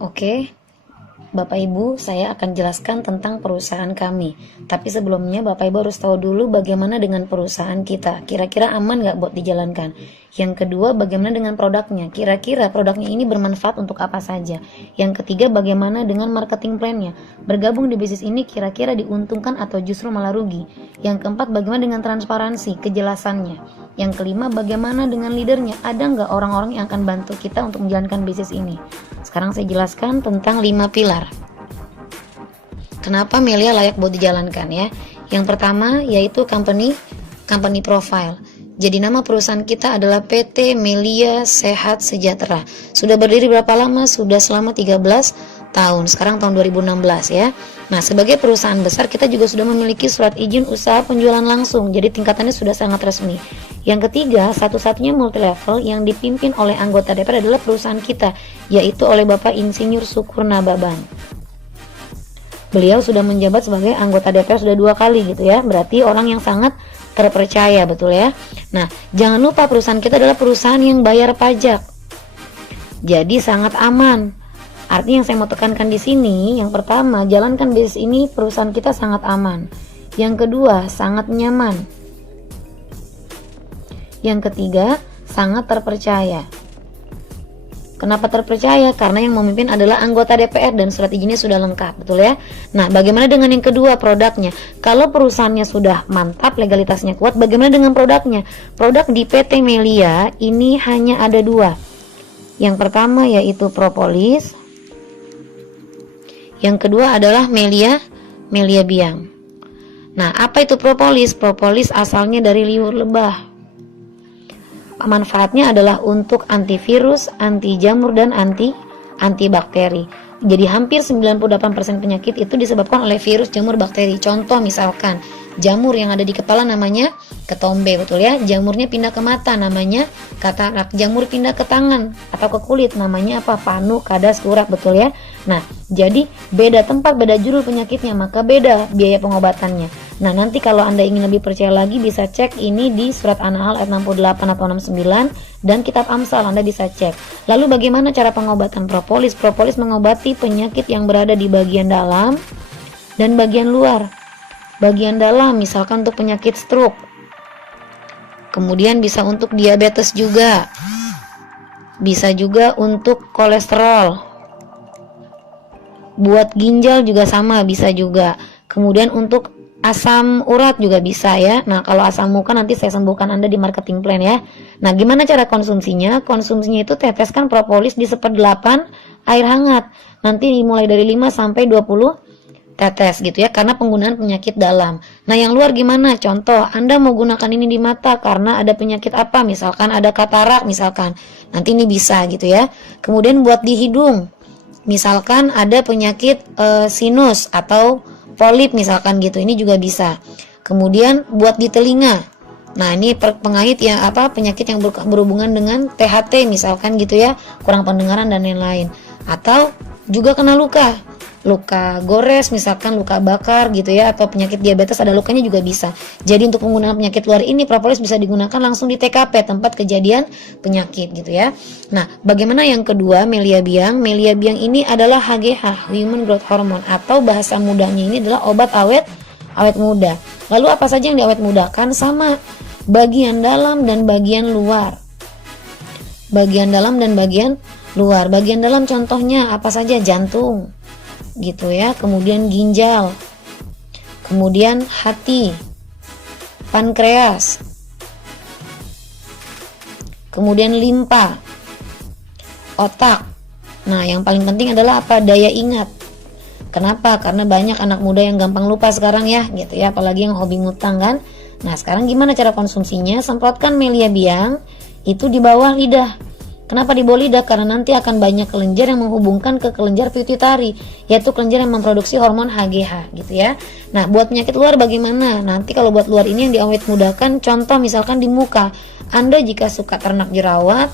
Oke, Bapak Ibu, saya akan jelaskan tentang perusahaan kami. Tapi sebelumnya Bapak Ibu harus tahu dulu bagaimana dengan perusahaan kita. Kira-kira aman nggak buat dijalankan? Yang kedua, bagaimana dengan produknya? Kira-kira produknya ini bermanfaat untuk apa saja? Yang ketiga, bagaimana dengan marketing plan-nya? Bergabung di bisnis ini kira-kira diuntungkan atau justru malah rugi? Yang keempat, bagaimana dengan transparansi, kejelasannya? Yang kelima, bagaimana dengan leadernya? Ada nggak orang-orang yang akan bantu kita untuk menjalankan bisnis ini? Sekarang saya jelaskan tentang 5 pilar. Kenapa Melia layak buat dijalankan ya? Yang pertama yaitu company profile. Jadi nama perusahaan kita adalah PT Melia Sehat Sejahtera. Sudah berdiri berapa lama? Sudah selama 13 tahun. Sekarang tahun 2016 ya. Nah, sebagai perusahaan besar kita juga sudah memiliki surat izin usaha penjualan langsung. Jadi tingkatannya sudah sangat resmi. Yang ketiga, satu-satunya multi level yang dipimpin oleh anggota DPR adalah perusahaan kita, yaitu oleh Bapak Insinyur Syukur Nababan. Beliau sudah menjabat sebagai anggota DPR sudah 2 kali gitu ya. Berarti orang yang sangat terpercaya, betul ya. Nah, jangan lupa perusahaan kita adalah perusahaan yang bayar pajak. Jadi sangat aman. Artinya yang saya mau tekankan di sini, yang pertama, jalankan bisnis ini perusahaan kita sangat aman. Yang kedua, sangat nyaman. Yang ketiga, sangat terpercaya. Kenapa terpercaya? Karena yang memimpin adalah anggota DPR dan surat izinnya sudah lengkap, betul ya? Nah, bagaimana dengan yang kedua, produknya? Kalau perusahaannya sudah mantap, legalitasnya kuat, bagaimana dengan produknya? Produk di PT Melia ini hanya ada 2. Yang pertama yaitu propolis. Yang kedua adalah Melia Biang. Nah, apa itu propolis? Propolis asalnya dari liur lebah. Manfaatnya adalah untuk antivirus, anti jamur, dan antibakteri. Jadi hampir 98% penyakit itu disebabkan oleh virus, jamur, bakteri. Contoh misalkan jamur yang ada di kepala namanya ketombe, betul ya. Jamurnya pindah ke mata namanya katarak. Jamur pindah ke tangan atau ke kulit namanya apa? Panu, kadas, kurak, betul ya. Nah, jadi beda tempat, beda judul penyakitnya, maka beda biaya pengobatannya. Nah, nanti kalau Anda ingin lebih percaya lagi bisa cek ini di surat An-Nahl ayat 68 atau 69 dan kitab Amsal, Anda bisa cek. Lalu bagaimana cara pengobatan propolis? Propolis mengobati penyakit yang berada di bagian dalam dan bagian luar. Bagian dalam misalkan untuk penyakit stroke. Kemudian bisa untuk diabetes juga. Bisa juga untuk kolesterol. Buat ginjal juga sama, bisa juga. Kemudian untuk asam urat juga bisa ya. Nah, kalau asam muka nanti saya sembuhkan Anda di marketing plan ya. Nah, gimana cara konsumsinya? Konsumsinya itu teteskan propolis di 1/8 air hangat. Nanti dimulai dari 5 sampai 20 tetes gitu ya, karena penggunaan penyakit dalam. Nah, yang luar gimana? Contoh, Anda mau gunakan ini di mata karena ada penyakit apa? Misalkan ada katarak misalkan. Nanti ini bisa gitu ya. Kemudian buat di hidung. Misalkan ada penyakit sinus atau polip misalkan gitu, ini juga bisa. Kemudian buat di telinga. Nah, ini pengait yang penyakit yang berhubungan dengan THT misalkan gitu ya, kurang pendengaran dan lain-lain. Atau juga kena luka gores misalkan, luka bakar gitu ya, atau penyakit diabetes ada lukanya juga bisa. Jadi untuk penggunaan penyakit luar ini propolis bisa digunakan langsung di TKP, tempat kejadian penyakit gitu ya. Nah, bagaimana yang kedua, Melia Biang? Melia Biang ini adalah HGH, Human Growth Hormone, atau bahasa mudanya ini adalah obat awet muda. Lalu apa saja yang diawet mudakan? Sama, bagian dalam dan bagian luar. Bagian dalam dan bagian luar. Bagian dalam contohnya apa saja? Jantung gitu ya, kemudian ginjal, kemudian hati, pankreas, kemudian limpa, otak. Nah, yang paling penting adalah apa? Daya ingat. Kenapa? Karena banyak anak muda yang gampang lupa sekarang ya, gitu ya, apalagi yang hobi ngutang kan. Nah, sekarang gimana cara konsumsinya? Semprotkan Melia Biang itu di bawah lidah. Kenapa di bawah lidah? Karena nanti akan banyak kelenjar yang menghubungkan ke kelenjar pituitari, yaitu kelenjar yang memproduksi hormon HGH gitu ya. Nah, buat penyakit luar bagaimana? Nanti kalau buat luar ini yang diawet mudahkan, contoh misalkan di muka. Anda jika suka ternak jerawat,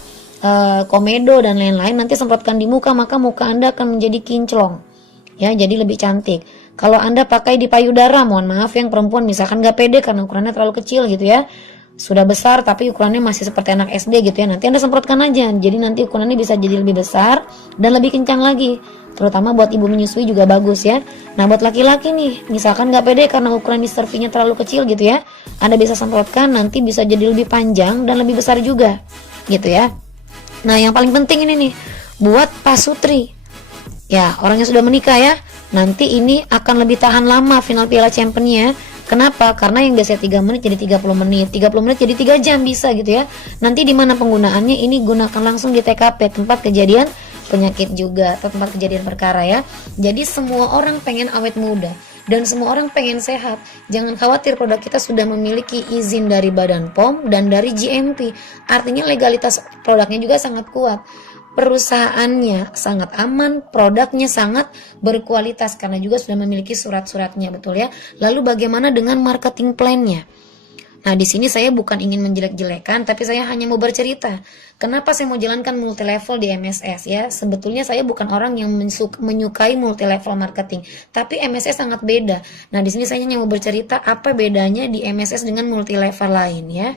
komedo dan lain-lain, nanti semprotkan di muka, maka muka Anda akan menjadi kinclong. Ya, jadi lebih cantik. Kalau Anda pakai di payudara, mohon maaf yang perempuan misalkan gak pede karena ukurannya terlalu kecil gitu ya. sudah besar tapi ukurannya masih seperti anak SD gitu ya, nanti Anda semprotkan aja. Jadi nanti ukurannya bisa jadi lebih besar dan lebih kencang lagi. Terutama buat ibu menyusui juga bagus ya. Nah buat laki-laki nih, misalkan nggak pede karena ukuran Mr. V-nya terlalu kecil gitu ya, Anda bisa semprotkan, nanti bisa jadi lebih panjang dan lebih besar juga gitu ya. Nah yang paling penting ini nih, buat pasutri ya, orang yang sudah menikah ya, nanti ini akan lebih tahan lama final Piala Championnya. Kenapa? Karena yang biasanya 3 menit jadi 30 menit, 30 menit jadi 3 jam bisa gitu ya. Nanti di mana penggunaannya, ini gunakan langsung di TKP, tempat kejadian penyakit juga, atau tempat kejadian perkara ya. Jadi semua orang pengen awet muda dan semua orang pengen sehat. Jangan khawatir, produk kita sudah memiliki izin dari Badan POM dan dari GMP. Artinya legalitas produknya juga sangat kuat. Perusahaannya sangat aman, produknya sangat berkualitas karena juga sudah memiliki surat-suratnya, betul ya. Lalu bagaimana dengan marketing plan-nya? Nah, di sini saya bukan ingin menjelek-jelekan, tapi saya hanya mau bercerita. Kenapa saya mau jalankan multi level di MSS ya? Sebetulnya saya bukan orang yang menyukai multi level marketing, tapi MSS sangat beda. Nah, di sini saya hanya mau bercerita apa bedanya di MSS dengan multi level lain ya.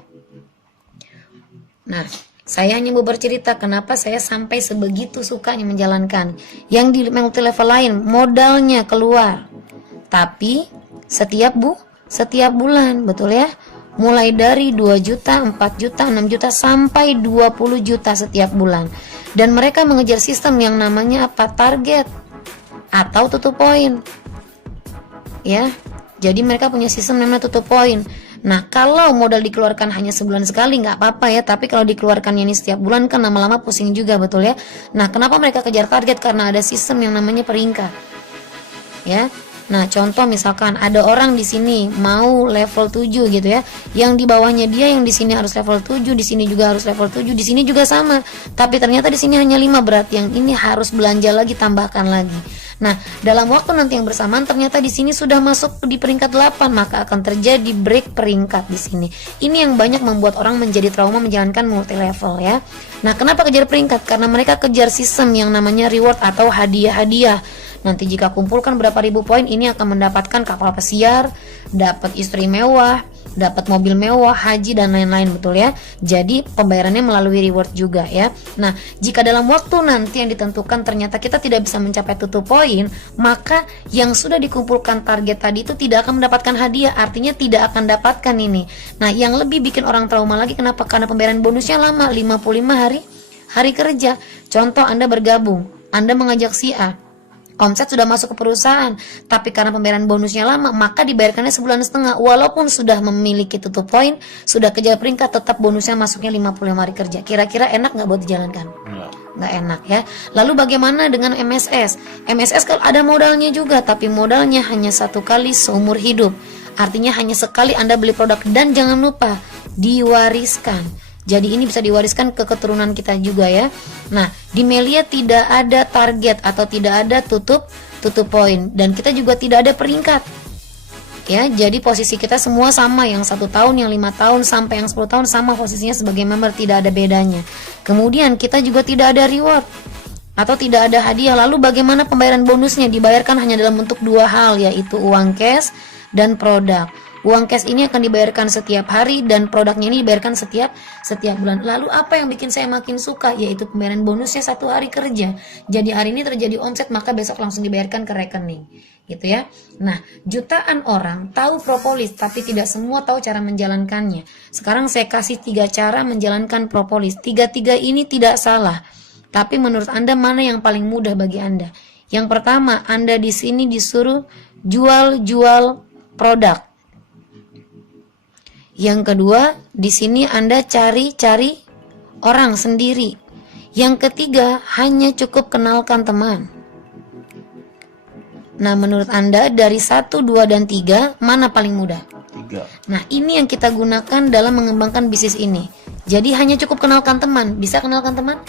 Nah, saya hanya mau bercerita kenapa saya sampai sebegitu sukanya menjalankan. Yang di multi level lain modalnya keluar, tapi setiap bulan, betul ya. Mulai dari 2 juta, 4 juta, 6 juta sampai 20 juta setiap bulan. Dan mereka mengejar sistem yang namanya apa? Target atau tutup poin. Ya. Jadi mereka punya sistem namanya tutup poin. Nah, kalau modal dikeluarkan hanya sebulan sekali nggak apa-apa ya, tapi kalau dikeluarkannya ini setiap bulan kan lama-lama pusing juga, betul ya. Nah, kenapa mereka kejar target? Karena ada sistem yang namanya peringkat. Ya. Nah, contoh misalkan ada orang di sini mau level 7 gitu ya. Yang di bawahnya dia yang di sini harus level 7, di sini juga harus level 7, di sini juga sama. Tapi ternyata di sini hanya 5 berat, yang ini harus belanja lagi, tambahkan lagi. Nah, dalam waktu nanti yang bersamaan ternyata di sini sudah masuk di peringkat 8, maka akan terjadi break peringkat di sini. Ini yang banyak membuat orang menjadi trauma menjalankan multi level ya. Nah, kenapa kejar peringkat? Karena mereka kejar sistem yang namanya reward atau hadiah-hadiah. Nanti jika kumpulkan berapa ribu poin, ini akan mendapatkan kapal pesiar, dapat istri mewah, dapat mobil mewah, haji dan lain-lain, betul ya. Jadi pembayarannya melalui reward juga ya. Nah, jika dalam waktu nanti yang ditentukan ternyata kita tidak bisa mencapai tutup poin, maka yang sudah dikumpulkan target tadi itu tidak akan mendapatkan hadiah, artinya tidak akan dapatkan ini. Nah, yang lebih bikin orang trauma lagi kenapa? Karena pembayaran bonusnya lama, 55 hari kerja. Contoh, Anda bergabung, Anda mengajak si A, omset sudah masuk ke perusahaan, tapi karena pembayaran bonusnya lama, maka dibayarkannya sebulan setengah. Walaupun sudah memiliki tutup poin, sudah kejar peringkat, tetap bonusnya masuknya 55 hari kerja. Kira-kira enak nggak buat dijalankan? Nggak enak ya. Lalu bagaimana dengan MSS? MSS kalau ada modalnya juga, tapi modalnya hanya 1 kali seumur hidup. Artinya hanya sekali Anda beli produk, dan jangan lupa diwariskan. Jadi ini bisa diwariskan ke keturunan kita juga ya. Nah, di Melia tidak ada target atau tidak ada tutup poin, dan kita juga tidak ada peringkat. Ya, jadi posisi kita semua sama, yang 1 tahun, yang 5 tahun sampai yang 10 tahun sama posisinya sebagai member, tidak ada bedanya. Kemudian kita juga tidak ada reward atau tidak ada hadiah. Lalu bagaimana pembayaran bonusnya? Dibayarkan hanya dalam bentuk 2 hal, yaitu uang cash dan produk. Uang cash ini akan dibayarkan setiap hari dan produknya ini dibayarkan setiap bulan. Lalu apa yang bikin saya makin suka? Yaitu pembayaran bonusnya 1 hari kerja. Jadi hari ini terjadi omset, maka besok langsung dibayarkan ke rekening. Gitu ya. Nah, jutaan orang tahu propolis, tapi tidak semua tahu cara menjalankannya. Sekarang saya kasih 3 cara menjalankan propolis. 3 ini tidak salah. Tapi menurut Anda mana yang paling mudah bagi Anda? Yang pertama, Anda di sini disuruh jual produk. Yang kedua, di sini Anda cari orang sendiri. Yang ketiga, hanya cukup kenalkan teman. Nah, menurut Anda dari 1, 2, dan 3, mana paling mudah? 3. Nah, ini yang kita gunakan dalam mengembangkan bisnis ini. Jadi hanya cukup kenalkan teman. Bisa kenalkan teman?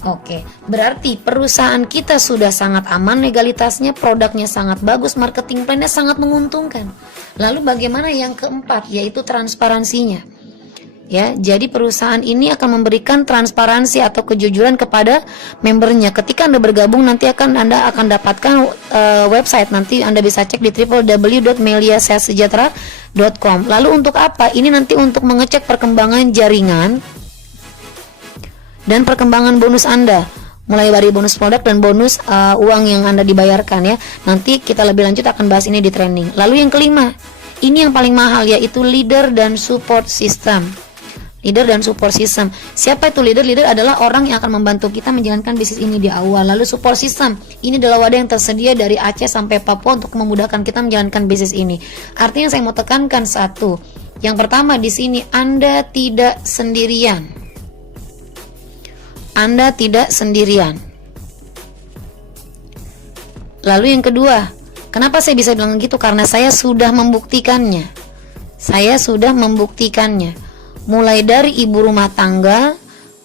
Oke, berarti perusahaan kita sudah sangat aman legalitasnya, produknya sangat bagus, marketing plan-nya sangat menguntungkan. Lalu bagaimana yang keempat, yaitu transparansinya? Ya, jadi perusahaan ini akan memberikan transparansi atau kejujuran kepada membernya. Ketika Anda bergabung, nanti Anda akan dapatkan website. Nanti Anda bisa cek di www.meliasejahtera.com. Lalu untuk apa? Ini nanti untuk mengecek perkembangan jaringan dan perkembangan bonus Anda, mulai dari bonus produk dan bonus uang yang Anda dibayarkan ya. Nanti kita lebih lanjut akan bahas ini di training. Lalu yang kelima, ini yang paling mahal, yaitu leader dan support system. Leader dan support system. Siapa itu leader? Leader adalah orang yang akan membantu kita menjalankan bisnis ini di awal. Lalu support system, ini adalah wadah yang tersedia dari Aceh sampai Papua untuk memudahkan kita menjalankan bisnis ini. Artinya saya mau tekankan satu. Yang pertama di sini, Anda tidak sendirian. Anda tidak sendirian. Lalu yang kedua, kenapa saya bisa bilang gitu? Karena saya sudah membuktikannya. Saya sudah membuktikannya. Mulai dari ibu rumah tangga,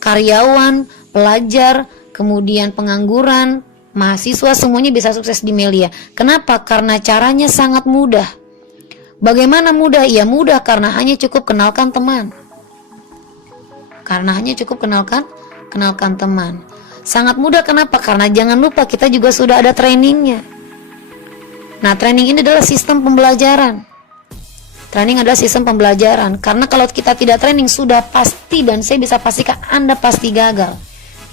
karyawan, pelajar, kemudian pengangguran, mahasiswa, semuanya bisa sukses di Melia. Kenapa? Karena caranya sangat mudah. Bagaimana mudah? Ya mudah karena hanya cukup kenalkan teman. Kenalkan teman. Sangat mudah, kenapa? Karena jangan lupa kita juga sudah ada trainingnya. Nah, training ini adalah sistem pembelajaran. Training adalah sistem pembelajaran. Karena kalau kita tidak training, sudah pasti, dan saya bisa pastikan Anda pasti gagal.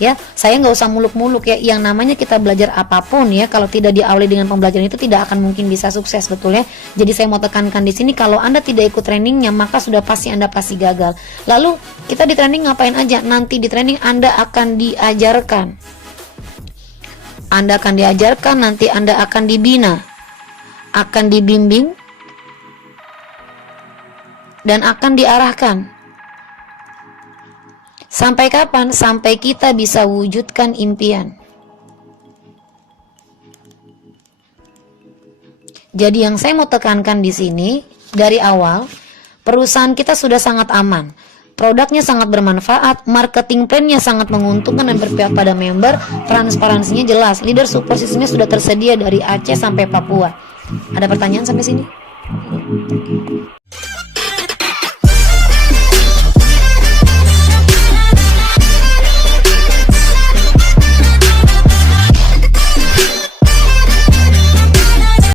Ya, saya nggak usah muluk-muluk ya. Yang namanya kita belajar apapun ya, kalau tidak diawali dengan pembelajaran itu tidak akan mungkin bisa sukses, betul ya. Jadi saya mau tekankan di sini, kalau Anda tidak ikut trainingnya, maka sudah pasti Anda pasti gagal. Lalu kita di training ngapain aja? Nanti di training Anda akan diajarkan. Nanti Anda akan dibina, akan dibimbing, dan akan diarahkan. Sampai kapan? Sampai kita bisa wujudkan impian. Jadi yang saya mau tekankan di sini dari awal, perusahaan kita sudah sangat aman. Produknya sangat bermanfaat, marketing plan-nya sangat menguntungkan dan berpihak pada member, transparansinya jelas, leader support system-nya sudah tersedia dari Aceh sampai Papua. Ada pertanyaan sampai sini?